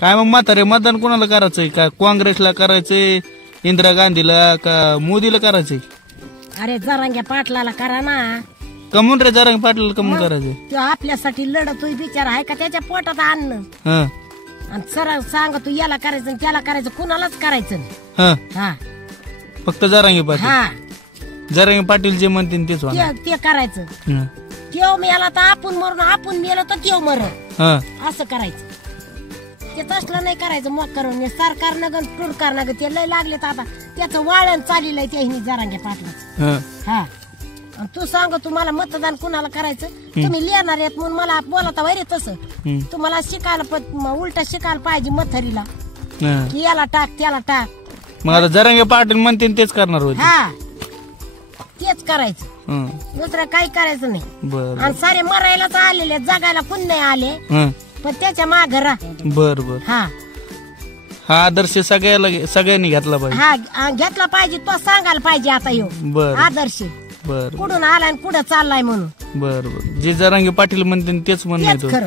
काय मग म्हातारे मतदान कोणाला करायचंय? का काँग्रेसला करायचंय, इंदिरा गांधीला, का मोदीला करायचंय? अरे जरांग्या पाटलाला करा ना. कमून रे जरांगे पाटलाला कमून करायचंय? तो आपल्यासाठी लढतोय बिचारा, आहे का त्याच्या पोटात अन्न? हं आणि सरळ सांग तू याला करायचं आणि त्याला करायचं, कुणालाच करायचं नाही. हं हा फक्त जरांगे पाटील. हा जरांगे पाटील जे म्हणतील तेच होणार. ते करायचं. हं. तेव मेला तर आपण मरून, आपण मेलो तर तेव मर, हं. असं करायचं. ते तसलं नाही करायचं. मग करून सरकार नगन टुरकार नग ते लय लागले तर आता त्याचं वाळण चाललंय त्याही जरांगे पाटलाचं. हं. हा आणि तू सांग तुम्हाला मतदान कुणाला करायचं? तुम्ही लिहिणार आहेत म्हणून मला बोलता वैरे तसं. तुम्हाला शिकायला उलट शिकायला पाहिजे मथरीला, हं. की याला टाक त्याला टाक. मग आता जरांगे पाटील म्हणतील तेच करणार होते. हा तेच करायचं, हं. दुसरं काही करायचं नाही. बर आणि सारे मरायलाच आलेले, जगायला कोण नाही आले, हं. पण त्याच्या माग राहा. बर बर. हा हा आदर्श सगळ्यांनी घेतला पाहिजे. हा घेतला पाहिजे. तो सांगायला पाहिजे आता येऊ बर आदर्श बर कुठून आलाय आणि कुठं चाललाय म्हणून. बर बर. जे जरांगे पाटील म्हणतील तेच म्हणणं तेच आहे खरं.